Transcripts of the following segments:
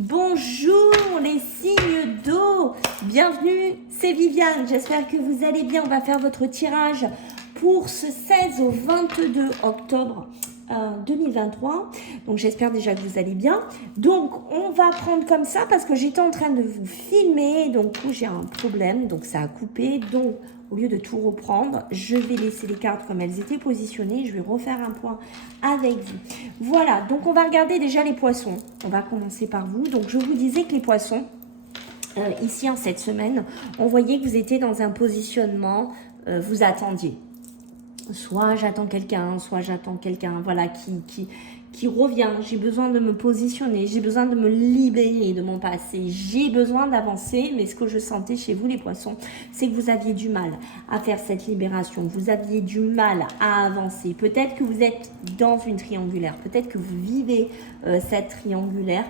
Bonjour les signes d'eau, bienvenue, c'est Viviane, j'espère que vous allez bien. On va faire votre tirage pour ce 16 au 22 octobre 2023. Donc j'espère déjà que vous allez bien. Donc on va prendre comme ça parce que j'étais en train de vous filmer, donc j'ai un problème, donc ça a coupé. Donc au lieu de tout reprendre, je vais laisser les cartes comme elles étaient positionnées. Je vais refaire un point avec vous. Voilà, donc on va regarder déjà les poissons. On va commencer par vous. Donc je vous disais que les poissons, ici en cette semaine, on voyait que vous étiez dans un positionnement, vous attendiez. Soit j'attends quelqu'un, voilà, qui revient. J'ai besoin de me positionner, j'ai besoin de me libérer de mon passé, j'ai besoin d'avancer. Mais ce que je sentais chez vous les poissons, c'est que vous aviez du mal à faire cette libération, vous aviez du mal à avancer. Peut-être que vous êtes dans une triangulaire, peut-être que vous vivez cette triangulaire,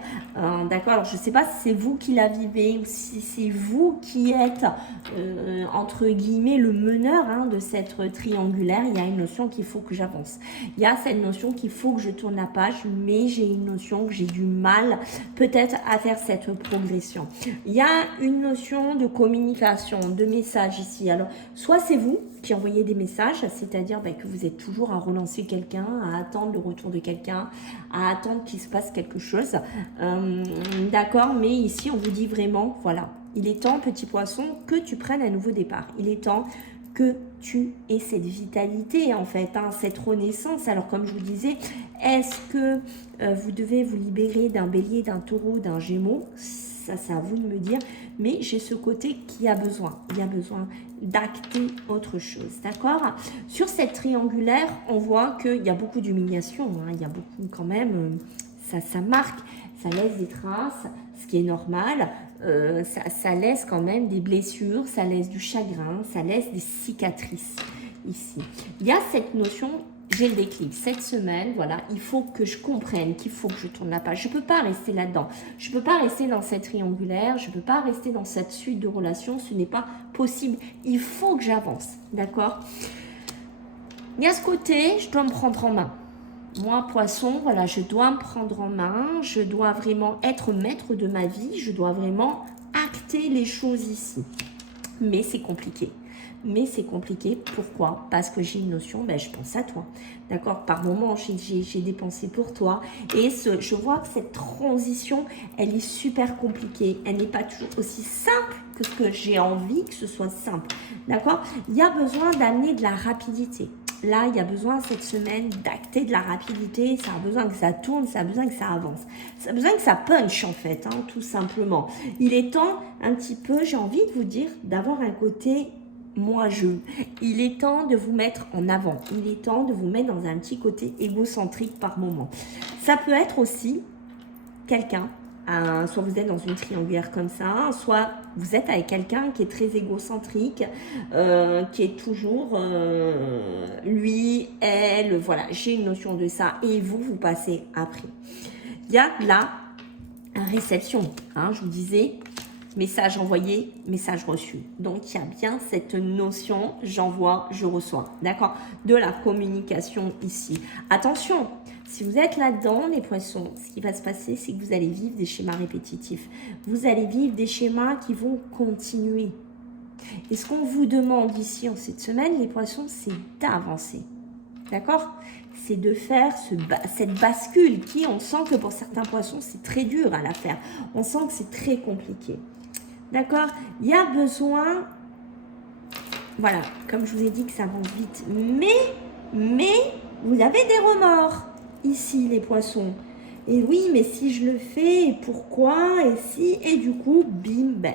d'accord. Alors je ne sais pas si c'est vous qui la vivez ou si c'est vous qui êtes entre guillemets le meneur de cette triangulaire. Il y a une notion qu'il faut que j'avance, il y a cette notion qu'il faut que je tourne la page, mais j'ai une notion que j'ai du mal peut-être à faire cette progression. Il y a une notion de communication, de message ici. Alors soit c'est vous qui envoyez des messages, c'est-à-dire que vous êtes toujours à relancer quelqu'un, à attendre le retour de quelqu'un, à attendre qu'il se passe quelque chose, d'accord. Mais ici on vous dit vraiment, voilà, il est temps, petit poisson, que tu prennes un nouveau départ. Il est temps que tu aies cette vitalité, en fait, cette renaissance. Alors, comme je vous disais, est-ce que vous devez vous libérer d'un bélier, d'un taureau, d'un gémeau? Ça, c'est à vous de me dire. Mais j'ai ce côté qui a besoin. Il y a besoin d'acter autre chose, d'accord? Sur cette triangulaire, on voit qu'il y a beaucoup d'humiliation. Il y a beaucoup quand même, ça marque, ça laisse des traces, ce qui est normal. Ça laisse quand même des blessures, ça laisse du chagrin, ça laisse des cicatrices ici. Il y a cette notion, j'ai le déclic cette semaine, voilà, il faut que je comprenne qu'il faut que je tourne la page. Je ne peux pas rester là-dedans, je ne peux pas rester dans cette triangulaire, je ne peux pas rester dans cette suite de relations, ce n'est pas possible. Il faut que j'avance, d'accord? Il y a ce côté, je dois me prendre en main. Moi, poisson, voilà, je dois me prendre en main, je dois vraiment être maître de ma vie, je dois vraiment acter les choses ici. Mais c'est compliqué. Mais c'est compliqué, pourquoi? Parce que j'ai une notion, je pense à toi, d'accord? Par moments, j'ai des pensées pour toi. Et je vois que cette transition, elle est super compliquée. Elle n'est pas toujours aussi simple que ce que j'ai envie que ce soit simple, d'accord? Il y a besoin d'amener de la rapidité. Là, il y a besoin cette semaine d'acter de la rapidité, ça a besoin que ça tourne, ça a besoin que ça avance. Ça a besoin que ça punch en fait, tout simplement. Il est temps un petit peu, j'ai envie de vous dire, d'avoir un côté moi-je. Il est temps de vous mettre en avant. Il est temps de vous mettre dans un petit côté égocentrique par moment. Ça peut être aussi quelqu'un, soit vous êtes dans une triangulaire comme ça, soit vous êtes avec quelqu'un qui est très égocentrique, qui est toujours lui, elle, voilà, j'ai une notion de ça, et vous passez après. Il y a là réception, je vous disais, message envoyé, message reçu. Donc, il y a bien cette notion, j'envoie, je reçois, d'accord, de la communication ici. Attention, si vous êtes là-dedans, les poissons, ce qui va se passer, c'est que vous allez vivre des schémas répétitifs. Vous allez vivre des schémas qui vont continuer. Et ce qu'on vous demande ici en cette semaine, les poissons, c'est d'avancer. D'accord? C'est de faire cette bascule qui, on sent que pour certains poissons, c'est très dur à la faire. On sent que c'est très compliqué. D'accord? Il y a besoin, voilà, comme je vous ai dit que ça avance vite, mais vous avez des remords ici, les poissons. Et oui, mais si je le fais, et pourquoi, et si, et du coup, bim,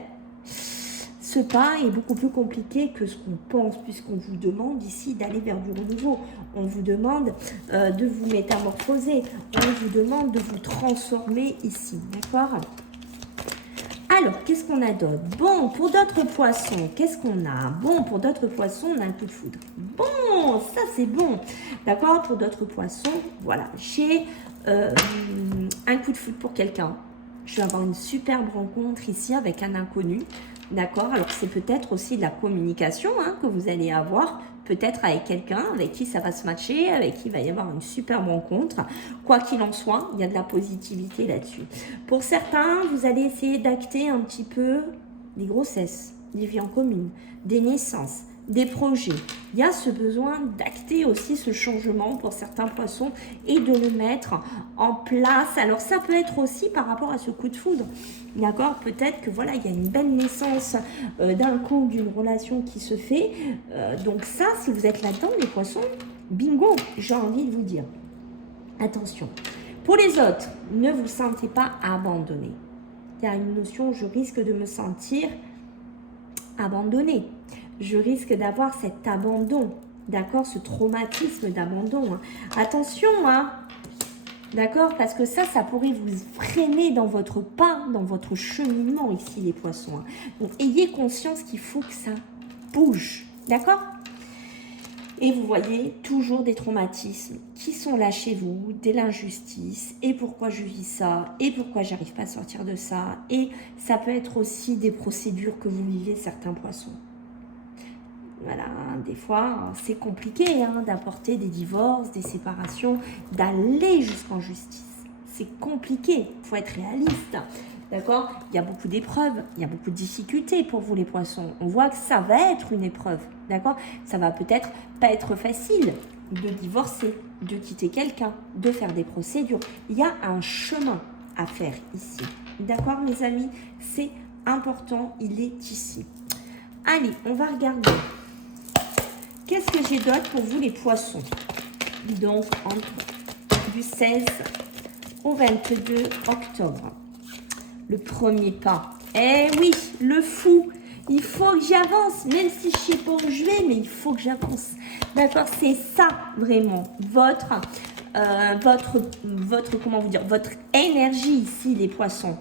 ce pas est beaucoup plus compliqué que ce qu'on pense, puisqu'on vous demande ici d'aller vers du renouveau. On vous demande de vous métamorphoser. On vous demande de vous transformer ici, d'accord? Alors, qu'est-ce qu'on a d'autre? Bon, pour d'autres poissons, qu'est-ce qu'on a? Bon, pour d'autres poissons, on a un coup de foudre. Bon, ça c'est bon. D'accord? Pour d'autres poissons, voilà. J'ai un coup de foudre pour quelqu'un. Je vais avoir une superbe rencontre ici avec un inconnu. D'accord? Alors, c'est peut-être aussi de la communication que vous allez avoir. peut-être avec quelqu'un avec qui ça va se matcher, avec qui il va y avoir une superbe rencontre. Quoi qu'il en soit, il y a de la positivité là-dessus. Pour certains, vous allez essayer d'acter un petit peu des grossesses, des vies en commune, des naissances, des projets. Il y a ce besoin d'acter aussi ce changement pour certains poissons et de le mettre en place. Alors ça peut être aussi par rapport à ce coup de foudre. D'accord, peut-être que voilà, il y a une belle naissance d'un coup d'une relation qui se fait. Donc ça, si vous êtes là-dedans, les poissons, bingo, j'ai envie de vous dire. Attention. Pour les autres, ne vous sentez pas abandonné. Il y a une notion, je risque de me sentir abandonné. Je risque d'avoir cet abandon, d'accord, ce traumatisme d'abandon. Hein. Attention, hein, d'accord, parce que ça pourrait vous freiner dans votre pas, dans votre cheminement ici, les poissons. Hein. Donc, ayez conscience qu'il faut que ça bouge, d'accord? Et vous voyez toujours des traumatismes qui sont là chez vous, de l'injustice, et pourquoi je vis ça, et pourquoi j'arrive pas à sortir de ça. Et ça peut être aussi des procédures que vous vivez, certains poissons. Voilà, des fois, c'est compliqué hein, d'apporter des divorces, des séparations, d'aller jusqu'en justice. C'est compliqué, il faut être réaliste. D'accord? Il y a beaucoup d'épreuves, il y a beaucoup de difficultés pour vous les poissons. On voit que ça va être une épreuve. D'accord? Ça va peut-être pas être facile de divorcer, de quitter quelqu'un, de faire des procédures. Il y a un chemin à faire ici. D'accord, mes amis? C'est important, il est ici. Allez, on va regarder. Qu'est-ce que j'ai d'autre pour vous les poissons? Donc, du 16 au 22 octobre. Le premier pas. Eh oui, le fou. Il faut que j'avance, même si je ne sais pas où je vais, mais il faut que j'avance. D'accord, c'est ça vraiment, votre comment vous dire, votre énergie ici, les poissons.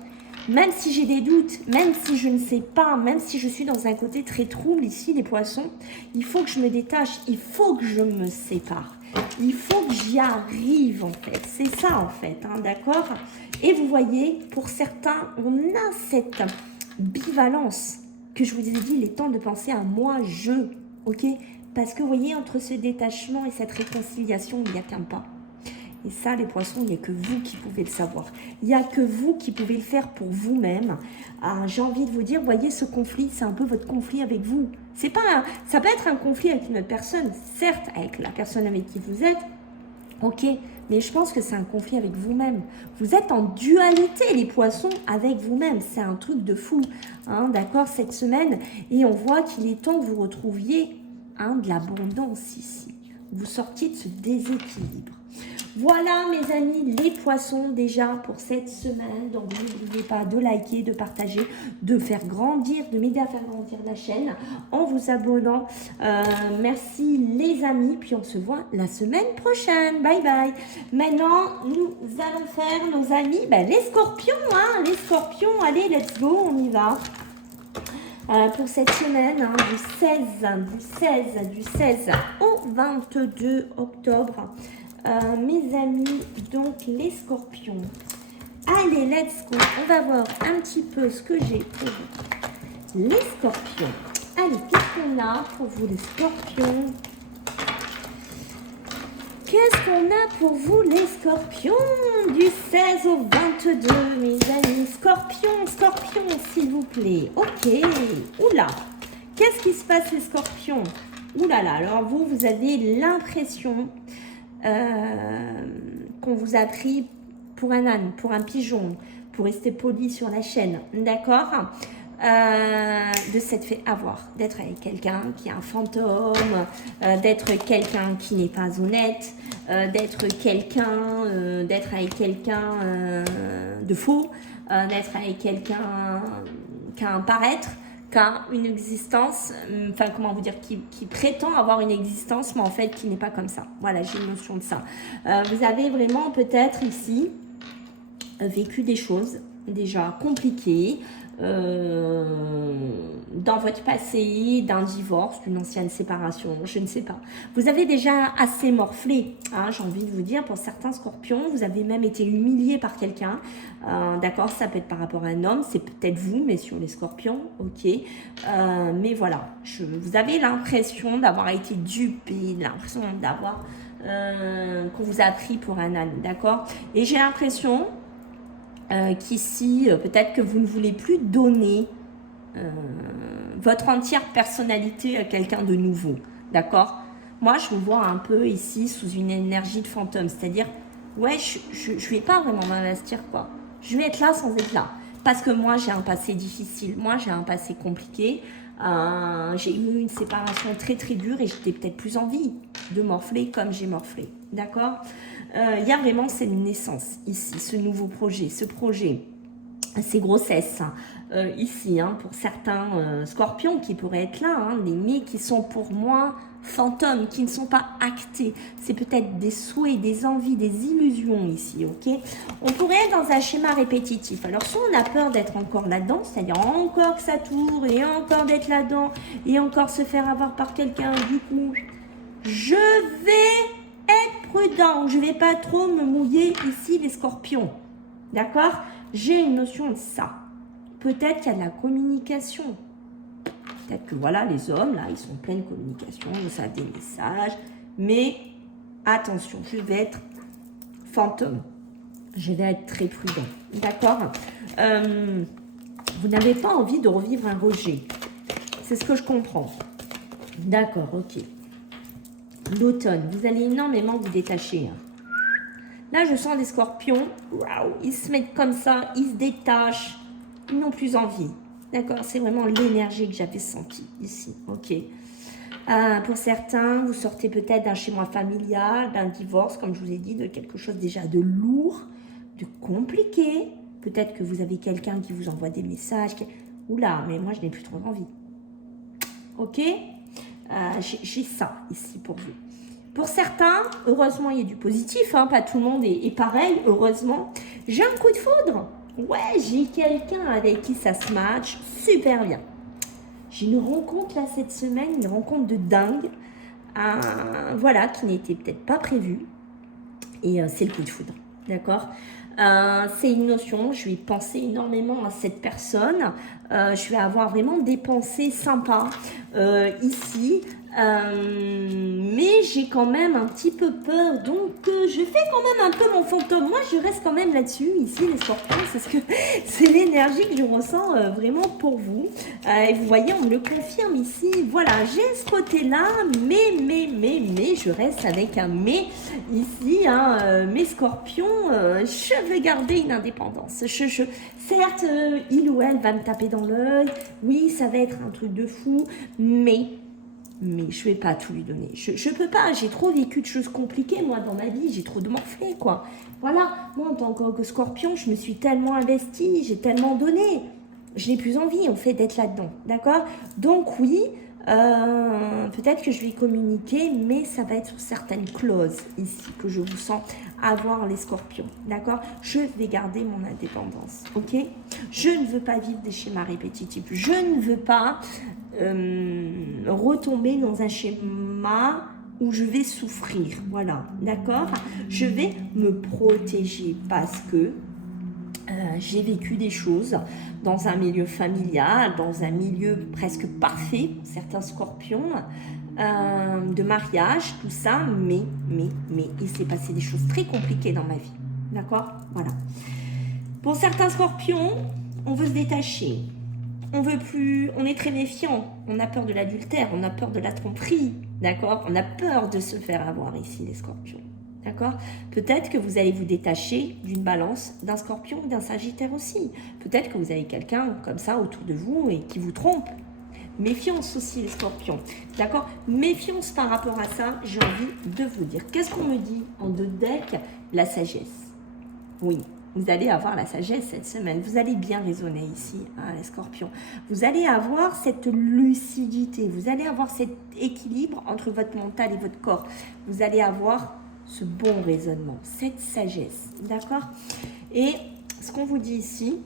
Même si j'ai des doutes, même si je ne sais pas, même si je suis dans un côté très trouble ici, les poissons, il faut que je me détache, il faut que je me sépare. Il faut que j'y arrive en fait, c'est ça en fait, hein, d'accord? Et vous voyez, pour certains, on a cette bivalence que je vous ai dit, il est temps de penser à moi, je, ok? Parce que vous voyez, entre ce détachement et cette réconciliation, il n'y a qu'un pas. Et ça, les poissons, il n'y a que vous qui pouvez le savoir. Il n'y a que vous qui pouvez le faire pour vous-même. Ah, j'ai envie de vous dire, voyez, ce conflit, c'est un peu votre conflit avec vous. C'est pas ça peut être un conflit avec une autre personne, certes, avec la personne avec qui vous êtes, ok, mais je pense que c'est un conflit avec vous-même. Vous êtes en dualité, les poissons, avec vous-même. C'est un truc de fou, hein, d'accord, cette semaine. Et on voit qu'il est temps que vous retrouviez hein, de l'abondance ici. Vous sortiez de ce déséquilibre. Voilà mes amis, les poissons déjà pour cette semaine. Donc n'oubliez pas de liker, de partager, de faire grandir, de m'aider à faire grandir la chaîne en vous abonnant. Merci les amis, puis on se voit la semaine prochaine. Bye bye. Maintenant, nous allons faire nos amis, les scorpions. Hein, les scorpions, allez, let's go, on y va. Pour cette semaine, hein, du 16 au 22 octobre. Mes amis, donc les scorpions. Allez, let's go. On va voir un petit peu ce que j'ai pour vous. Les scorpions. Allez, qu'est-ce qu'on a pour vous, les scorpions? Qu'est-ce qu'on a pour vous, les scorpions? Du 16 au 22, mes amis. Scorpions, s'il vous plaît. Ok. Oula. Qu'est-ce qui se passe, les scorpions? Oulala. Alors, vous avez l'impression qu'on vous a pris pour un âne, pour un pigeon, pour rester poli sur la chaîne, d'accord, de s'être fait avoir, d'être avec quelqu'un qui est un fantôme, d'être quelqu'un qui n'est pas honnête, d'être avec quelqu'un de faux, d'être avec quelqu'un qui a un paraître, une existence, enfin comment vous dire, qui prétend avoir une existence, mais en fait qui n'est pas comme ça. Voilà, j'ai une notion de ça. Vous avez vraiment peut-être ici vécu des choses, déjà compliqué dans votre passé, d'un divorce, d'une ancienne séparation, je ne sais pas. Vous avez déjà assez morflé, hein, j'ai envie de vous dire, pour certains scorpions, vous avez même été humilié par quelqu'un, d'accord, ça peut être par rapport à un homme, c'est peut-être vous, mais sur les scorpions, ok, mais voilà, vous avez l'impression d'avoir été dupé, l'impression d'avoir, qu'on vous a pris pour un âne, d'accord, et j'ai l'impression qu'ici, peut-être que vous ne voulez plus donner votre entière personnalité à quelqu'un de nouveau, d'accord? Moi, je vous vois un peu ici sous une énergie de fantôme, c'est-à-dire, ouais, je ne vais pas vraiment m'investir, quoi. Je vais être là sans être là, parce que moi, j'ai un passé difficile, moi, j'ai un passé compliqué, j'ai eu une séparation très, très dure et j'étais peut-être plus envie de morfler comme j'ai morflé, d'accord? Il y a vraiment cette naissance ici, ce nouveau projet, ce projet, ces grossesses ici, hein, pour certains scorpions qui pourraient être là, hein, mais qui sont pour moi fantômes, qui ne sont pas actés. C'est peut-être des souhaits, des envies, des illusions ici, ok? On pourrait être dans un schéma répétitif. Alors, soit on a peur d'être encore là-dedans, c'est-à-dire encore que ça tourne, et encore d'être là-dedans, et encore se faire avoir par quelqu'un, du coup, je vais être prudent, je ne vais pas trop me mouiller ici les scorpions, d'accord? J'ai une notion de ça. Peut-être qu'il y a de la communication. Peut-être que voilà, les hommes, là, ils sont en pleine communication, ils reçoivent des messages. Mais attention, je vais être fantôme. Je vais être très prudent. D'accord? Vous n'avez pas envie de revivre un rejet. C'est ce que je comprends. D'accord, ok. L'automne, vous allez énormément vous détacher. Hein. Là, je sens des scorpions. Waouh, ils se mettent comme ça, ils se détachent. Ils n'ont plus envie. D'accord, c'est vraiment l'énergie que j'avais sentie ici. Ok. Pour certains, vous sortez peut-être d'un chez-moi familial, d'un divorce, comme je vous ai dit, de quelque chose déjà de lourd, de compliqué. Peut-être que vous avez quelqu'un qui vous envoie des messages. Oula, mais moi, je n'ai plus trop envie. Ok, j'ai ça ici pour vous. Pour certains, heureusement, il y a du positif, hein, pas tout le monde est pareil, heureusement. J'ai un coup de foudre. Ouais, j'ai quelqu'un avec qui ça se match super bien. J'ai une rencontre là cette semaine, une rencontre de dingue, voilà, qui n'était peut-être pas prévue. Et c'est le coup de foudre, d'accord? C'est une notion, je vais penser énormément à cette personne, je vais avoir vraiment des pensées sympas ici, mais j'ai quand même un petit peu peur, donc je fais quand même un peu mon fantôme. Moi, je reste quand même là-dessus, ici, les scorpions, c'est l'énergie que je ressens vraiment pour vous. Et vous voyez, on me le confirme ici. Voilà, j'ai ce côté-là, mais, je reste avec un mais ici, hein, mes scorpions, je vais garder une indépendance. Certes, il ou elle va me taper dans l'œil, oui, ça va être un truc de fou, mais je ne vais pas tout lui donner. Je ne peux pas, j'ai trop vécu de choses compliquées, moi, dans ma vie, j'ai trop de morflé, quoi. Voilà, moi, en tant que scorpion, je me suis tellement investie, j'ai tellement donné. Je n'ai plus envie, en fait, d'être là-dedans, d'accord? Donc, oui, peut-être que je vais communiquer, mais ça va être sur certaines clauses, ici, que je vous sens avoir les scorpions, d'accord? Je vais garder mon indépendance, ok? Je ne veux pas vivre des schémas répétitifs. Je ne veux pas retomber dans un schéma où je vais souffrir, voilà, d'accord? Je vais me protéger parce que j'ai vécu des choses dans un milieu familial, dans un milieu presque parfait, certains scorpions, de mariage, tout ça, mais il s'est passé des choses très compliquées dans ma vie, d'accord? Voilà. Pour certains scorpions, on veut se détacher. On veut plus, on est très méfiant, on a peur de l'adultère, on a peur de la tromperie, d'accord? On a peur de se faire avoir ici, les scorpions, d'accord? Peut-être que vous allez vous détacher d'une balance, d'un scorpion, d'un sagittaire aussi. Peut-être que vous avez quelqu'un comme ça autour de vous et qui vous trompe. Méfiance aussi, les scorpions, d'accord? Méfiance par rapport à ça, j'ai envie de vous dire. Qu'est-ce qu'on me dit en 2 decks? La sagesse. Oui. Vous allez avoir la sagesse cette semaine. Vous allez bien raisonner ici, hein, les scorpions. Vous allez avoir cette lucidité. Vous allez avoir cet équilibre entre votre mental et votre corps. Vous allez avoir ce bon raisonnement, cette sagesse. D'accord? Et ce qu'on vous dit ici,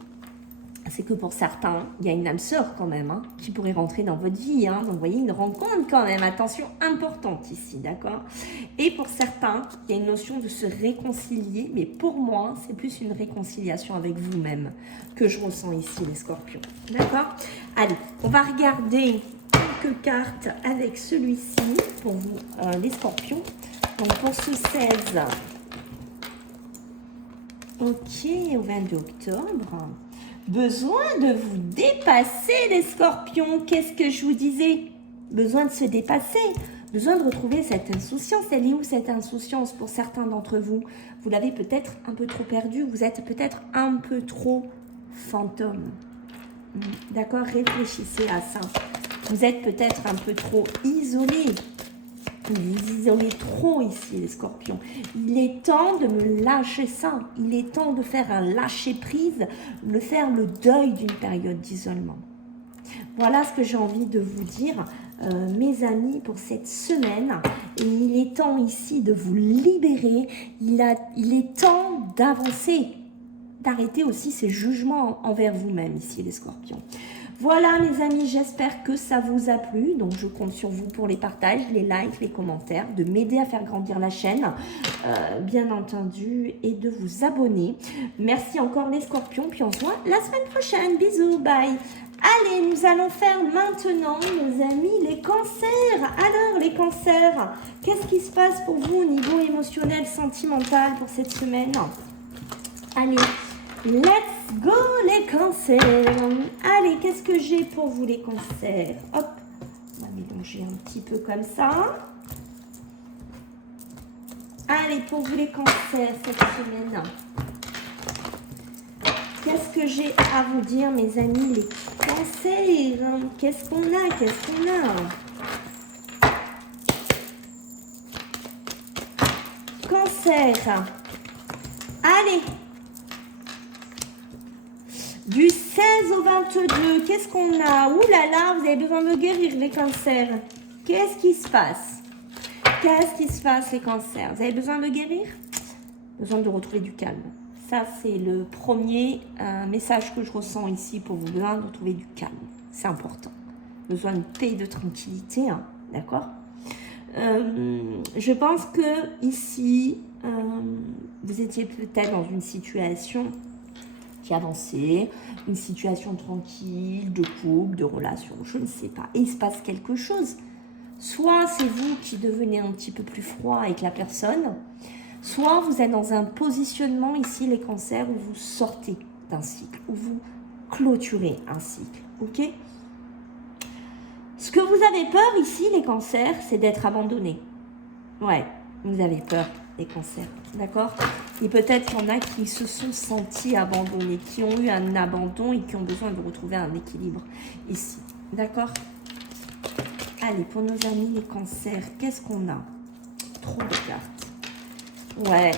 c'est que pour certains, il y a une âme sœur quand même, hein, qui pourrait rentrer dans votre vie. Hein. Donc, vous voyez, une rencontre quand même, attention, importante ici, d'accord? Et pour certains, il y a une notion de se réconcilier, mais pour moi, c'est plus une réconciliation avec vous-même que je ressens ici, les scorpions, d'accord? Allez, on va regarder quelques cartes avec celui-ci pour vous, les scorpions. Donc, pour ce 16, ok, au 22 octobre... Besoin de vous dépasser, les scorpions. Qu'est-ce que je vous disais? Besoin de se dépasser. Besoin de retrouver cette insouciance. Elle est où, cette insouciance, pour certains d'entre vous? Vous l'avez peut-être un peu trop perdue. Vous êtes peut-être un peu trop fantôme. D'accord? Réfléchissez à ça. Vous êtes peut-être un peu trop isolé. Vous isolez trop ici, les scorpions. Il est temps de me lâcher ça. Il est temps de faire un lâcher-prise, de faire le deuil d'une période d'isolement. Voilà ce que j'ai envie de vous dire, mes amis, pour cette semaine. Et il est temps ici de vous libérer. Il est temps d'avancer, d'arrêter aussi ces jugements envers vous-même ici, les scorpions. Voilà, mes amis, j'espère que ça vous a plu. Donc, je compte sur vous pour les partages, les likes, les commentaires, de m'aider à faire grandir la chaîne, bien entendu, et de vous abonner. Merci encore, les scorpions, puis on se voit la semaine prochaine. Bisous, bye. Allez, nous allons faire maintenant, nos amis, les cancers. Alors, les cancers, qu'est-ce qui se passe pour vous au niveau émotionnel, sentimental pour cette semaine? Allez. Let's go, les cancers. Allez, qu'est-ce que j'ai pour vous, les cancers? Hop, on va mélanger un petit peu comme ça. Allez, pour vous, les cancers, cette semaine, qu'est-ce que j'ai à vous dire, mes amis, les cancers? Qu'est-ce qu'on a? Qu'est-ce qu'on a? Cancer. Allez. Du 16 au 22, qu'est-ce qu'on a? Ouh là là, vous avez besoin de guérir, les cancers. Qu'est-ce qui se passe? Qu'est-ce qui se passe, les cancers? Vous avez besoin de guérir? Besoin de retrouver du calme. Ça, c'est le premier message que je ressens ici pour vous. Besoin de retrouver du calme. C'est important. Besoin de paix et de tranquillité, hein, d'accord? Je pense que ici, vous étiez peut-être dans une situation qui avançait, une situation tranquille, de couple, de relation, je ne sais pas. Et il se passe quelque chose. Soit c'est vous qui devenez un petit peu plus froid avec la personne, soit vous êtes dans un positionnement ici, les cancers, où vous sortez d'un cycle, où vous clôturez un cycle, ok? Ce que vous avez peur ici, les cancers, c'est d'être abandonné. Ouais, vous avez peur, les cancers, d'accord? Et peut-être qu'il y en a qui se sont sentis abandonnés, qui ont eu un abandon et qui ont besoin de retrouver un équilibre ici, d'accord? Allez, pour nos amis les cancers, qu'est-ce qu'on a? Trop de cartes. Ouais,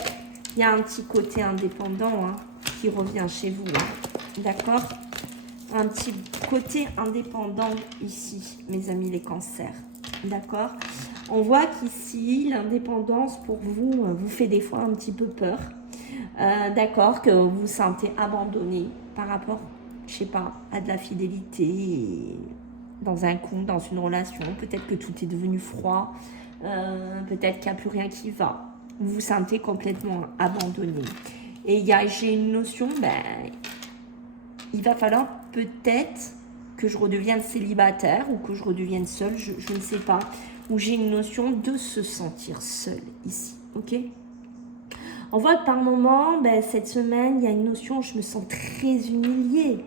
il y a un petit côté indépendant, hein, qui revient chez vous, hein, d'accord? Un petit côté indépendant ici, mes amis les cancers, d'accord? On voit qu'ici, l'indépendance pour vous, vous fait des fois un petit peu peur. D'accord, que vous vous sentez abandonné par rapport, je sais pas, à de la fidélité dans un couple, dans une relation. Peut-être que tout est devenu froid. Peut-être qu'il n'y a plus rien qui va. Vous vous sentez complètement abandonné. Et j'ai une notion, il va falloir peut-être que je redevienne célibataire ou que je redevienne seule, je ne sais pas. Où j'ai une notion de se sentir seul ici, ok? On voit que par moment, cette semaine, il y a une notion, je me sens très humiliée.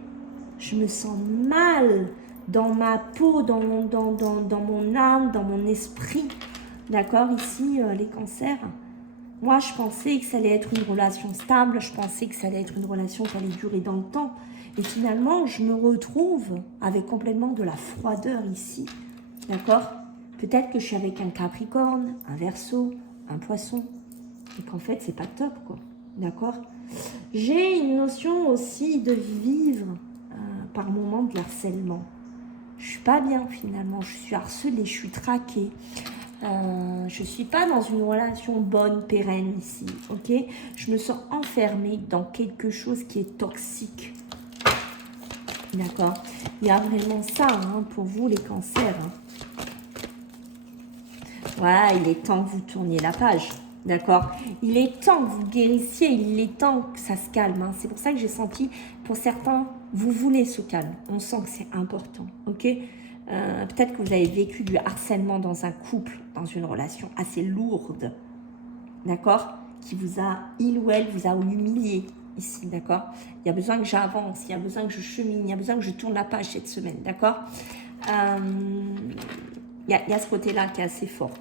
Je me sens mal dans ma peau, dans mon âme, dans mon esprit. D'accord? Ici, les cancers. Moi, je pensais que ça allait être une relation stable. Je pensais que ça allait être une relation qui allait durer dans le temps. Et finalement, je me retrouve avec complètement de la froideur ici. D'accord? Peut-être que je suis avec un Capricorne, un Verseau, un Poisson, et qu'en fait, c'est pas top, quoi. D'accord? J'ai une notion aussi de vivre par moments de harcèlement. Je suis pas bien, finalement. Je suis harcelée, je suis traquée. Je suis pas dans une relation bonne, pérenne ici, ok? Je me sens enfermée dans quelque chose qui est toxique. D'accord? Il y a vraiment ça hein, pour vous, les cancers. Hein. Voilà, il est temps que vous tourniez la page. D'accord? Il est temps que vous guérissiez, il est temps que ça se calme. Hein. C'est pour ça que j'ai senti, pour certains, vous voulez ce calme. On sent que c'est important. Ok? Peut-être que vous avez vécu du harcèlement dans un couple, dans une relation assez lourde. D'accord? Qui vous a, il ou elle vous a humilié ici. D'accord? Il y a besoin que j'avance, il y a besoin que je chemine, il y a besoin que je tourne la page cette semaine. D'accord? Il y a ce côté-là qui est assez fort.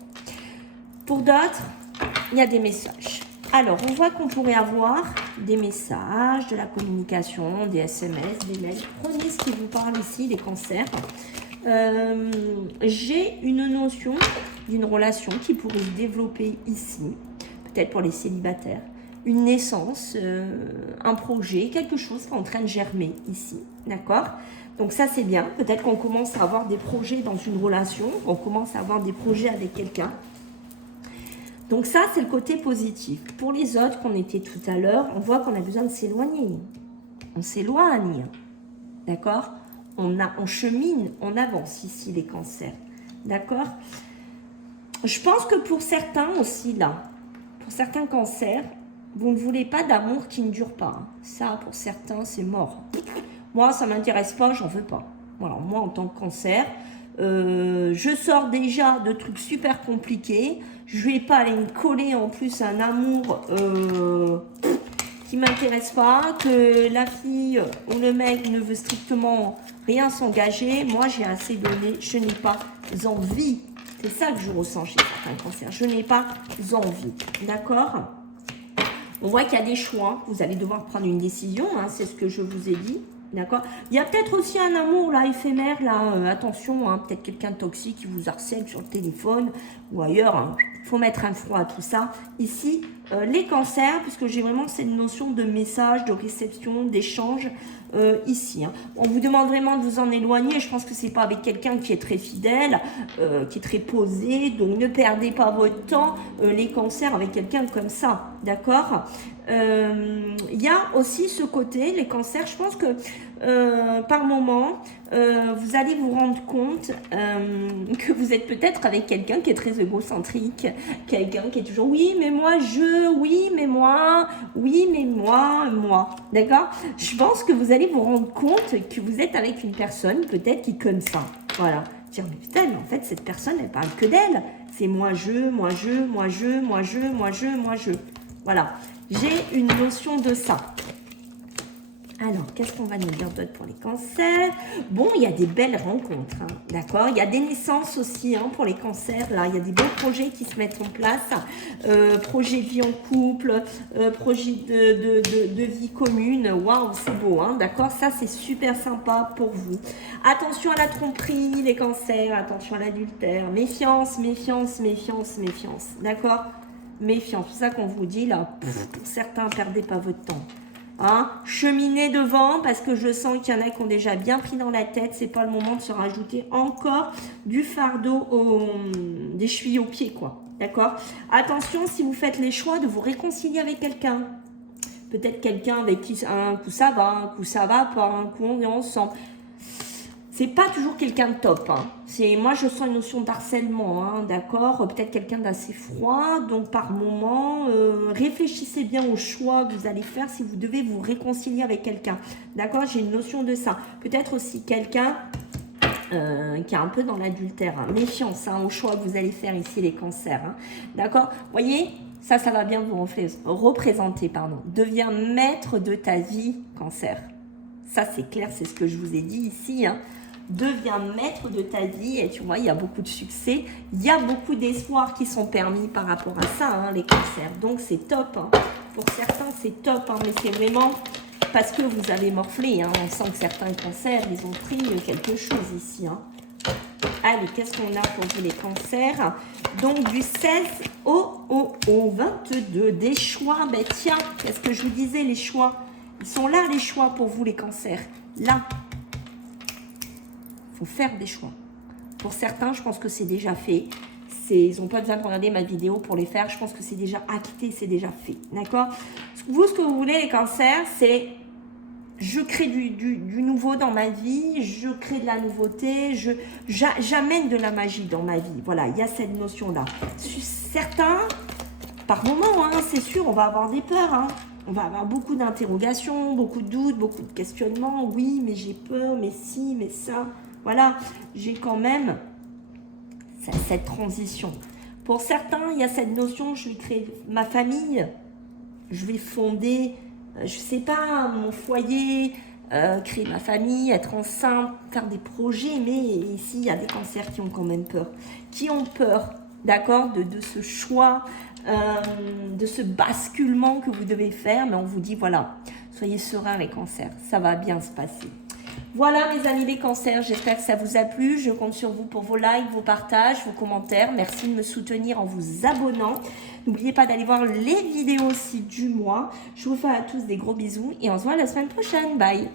Pour d'autres, il y a des messages. Alors, on voit qu'on pourrait avoir des messages, de la communication, des SMS, des mails. Prenez ce qui vous parle ici, les cancers. J'ai une notion d'une relation qui pourrait se développer ici, peut-être pour les célibataires. Une naissance, un projet, quelque chose qui est en train de germer ici, d'accord? Donc ça, c'est bien. Peut-être qu'on commence à avoir des projets dans une relation, on commence à avoir des projets avec quelqu'un. Donc ça, c'est le côté positif. Pour les autres qu'on était tout à l'heure, on voit qu'on a besoin de s'éloigner. On s'éloigne, d'accord? On chemine, on avance ici, les cancers, d'accord? Je pense que pour certains aussi, là, pour certains cancers, vous ne voulez pas d'amour qui ne dure pas. Hein. Ça, pour certains, c'est mort. Moi, ça ne m'intéresse pas, j'en veux pas. Voilà, moi, en tant que cancer, je sors déjà de trucs super compliqués. Je ne vais pas aller me coller en plus un amour qui ne m'intéresse pas, que la fille ou le mec ne veut strictement rien s'engager. Moi, j'ai assez donné, je n'ai pas envie. C'est ça que je ressens chez certains cancers. Je n'ai pas envie. D'accord? On voit qu'il y a des choix. Vous allez devoir prendre une décision. Hein, c'est ce que je vous ai dit. D'accord? Il y a peut-être aussi un amour là, éphémère. Là, attention, hein, peut-être quelqu'un de toxique qui vous harcèle sur le téléphone ou ailleurs. Hein. Faut mettre un froid à tout ça. Ici, les cancers, puisque j'ai vraiment cette notion de message, de réception, d'échange ici. Hein. On vous demande vraiment de vous en éloigner. Je pense que c'est pas avec quelqu'un qui est très fidèle, qui est très posé. Donc ne perdez pas votre temps, les cancers, avec quelqu'un comme ça. D'accord? Il y a aussi ce côté, les cancers, je pense que par moment, vous allez vous rendre compte que vous êtes peut-être avec quelqu'un qui est très égocentrique, quelqu'un qui est toujours oui mais moi oui mais moi, oui mais moi, d'accord? Je pense que vous allez vous rendre compte que vous êtes avec une personne peut-être qui est comme ça, voilà. Dire mais putain mais en fait cette personne elle parle que d'elle, c'est moi je, voilà. J'ai une notion de ça. Alors, qu'est-ce qu'on va nous dire d'autre pour les cancers? Bon, il y a des belles rencontres, hein, d'accord? Il y a des naissances aussi hein, pour les cancers. Là, il y a des beaux projets qui se mettent en place. Projet de vie en couple, projet de vie commune. Waouh, c'est beau, hein, d'accord? Ça, c'est super sympa pour vous. Attention à la tromperie, les cancers. Attention à l'adultère. Méfiance, méfiance, méfiance, méfiance. D'accord? Méfiance. C'est ça qu'on vous dit là. Pour certains, perdez pas votre temps. Hein, cheminez devant parce que je sens qu'il y en a qui ont déjà bien pris dans la tête. C'est pas le moment de se rajouter encore du fardeau des chevilles aux pieds, quoi. D'accord? Attention si vous faites les choix de vous réconcilier avec quelqu'un. Peut-être quelqu'un avec qui un coup ça va, un coup ça va pas, un coup on est ensemble. C'est pas toujours quelqu'un de top. Hein. Moi, je sens une notion d'harcèlement, hein, d'accord? Peut-être quelqu'un d'assez froid. Donc, par moment, réfléchissez bien au choix que vous allez faire si vous devez vous réconcilier avec quelqu'un. D'accord? J'ai une notion de ça. Peut-être aussi quelqu'un qui est un peu dans l'adultère. Hein. Méfiance hein, au choix que vous allez faire ici, les cancers. Hein. D'accord? Voyez, ça va bien vous représenter. Deviens maître de ta vie, cancer. Ça, c'est clair, c'est ce que je vous ai dit ici. Hein. Deviens maître de ta vie et tu vois, il y a beaucoup de succès. Il y a beaucoup d'espoirs qui sont permis par rapport à ça, hein, les cancers. Donc, c'est top. Hein. Pour certains, c'est top, hein, mais c'est vraiment parce que vous avez morflé. Hein. On sent que certains cancers, ils ont pris quelque chose ici. Hein. Allez, qu'est-ce qu'on a pour vous, les cancers? Donc, du 16 au 22, des choix. Ben tiens, qu'est-ce que je vous disais, les choix? Ils sont là, les choix, pour vous, les cancers. Là. Il faut faire des choix. Pour certains, je pense que c'est déjà fait. Ils n'ont pas besoin de regarder ma vidéo pour les faire. Je pense que c'est déjà acté, c'est déjà fait. D'accord? Vous, ce que vous voulez, les cancers, c'est je crée du nouveau dans ma vie, je crée de la nouveauté, j'amène de la magie dans ma vie. Voilà, il y a cette notion-là. Certains, par moment, hein, c'est sûr, on va avoir des peurs. Hein. On va avoir beaucoup d'interrogations, beaucoup de doutes, beaucoup de questionnements. Oui, mais j'ai peur, mais si, mais ça. Voilà, j'ai quand même cette transition. Pour certains, il y a cette notion, je vais créer ma famille, je vais fonder, je sais pas, mon foyer, créer ma famille, être enceinte, faire des projets, mais ici, il y a des cancers qui ont quand même peur. Qui ont peur, d'accord, de ce choix, de ce basculement que vous devez faire, mais on vous dit, voilà, soyez sereins les cancers, ça va bien se passer. Voilà mes amis les cancers, j'espère que ça vous a plu. Je compte sur vous pour vos likes, vos partages, vos commentaires. Merci de me soutenir en vous abonnant. N'oubliez pas d'aller voir les vidéos aussi du mois. Je vous fais à tous des gros bisous et on se voit la semaine prochaine. Bye.